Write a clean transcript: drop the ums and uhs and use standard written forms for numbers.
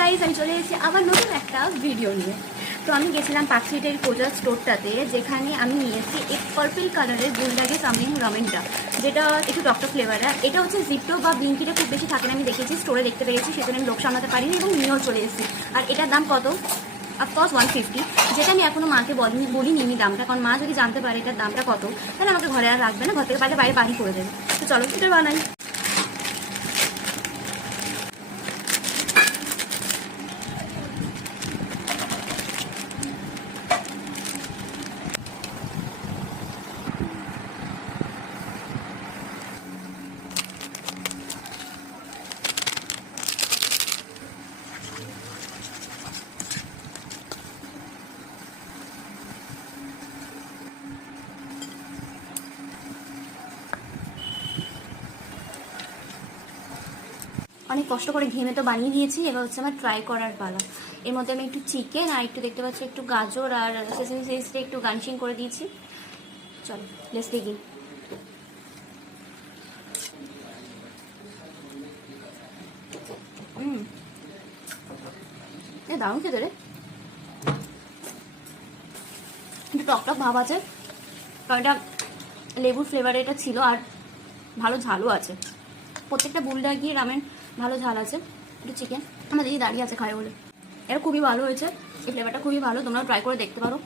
Guys, আমি চলে এসেছি আবার নতুন একটা ভিডিও নিয়ে। তো আমি গেছিলাম পার্কস্ট্রিটের কোজা স্টোরটাতে, যেখানে আমি নিয়েছি এক পার্পল কালারের বুলডাগে সামথিং রামেনটা, যেটা একটু ডক্টর ফ্লেভারের। এটা হচ্ছে জিপটো বা ব্লিঙ্কিটে খুব বেশি থাকে না, আমি দেখেছি স্টোরে দেখতে পেয়েছি, সেজন্য আমি লোক সামলাতে পারিনি এবং নিয়েও চলে এসেছি। আর এটার দাম কত? অফকোর্স 150, যেটা আমি এখনো মাকে বলিনি আমি দামটা, কারণ মা যদি জানতে পারে এটার দামটা কত তাহলে আমাকে ঘরে আর রাখবে না, ঘর থেকে বাইরে বাড়ি করে দেবে। তো চলো এটা বানাই। অনেক কষ্ট করে ঘেমে তো বানিয়ে দিয়েছি, এবার হচ্ছে আমার ট্রাই করার পালা। এর মধ্যে আমি একটু চিকেন আর একটু দেখতে পাচ্ছি একটু গাজর আর সেসমি সিডসটা একটু গার্নিশিং করে দিয়েছি। চলো লেটস বিগিন। দারুণ খেতে রে, একটু টক টক ভাব আছে, কারণ এটা লেবুর ফ্লেভারে এটা ছিল, আর ভালো ঝালও আছে। প্রত্যেকটা বুলডাগি রামেন ভালো ঝাল আছে। একটু চিকেন আমার দিদি দাঁড়িয়ে আছে খায় বলে। এটা খুবই ভালো হয়েছে, এই ফ্লেভারটা খুবই ভালো, তোমরা ট্রাই করে দেখতে পারো।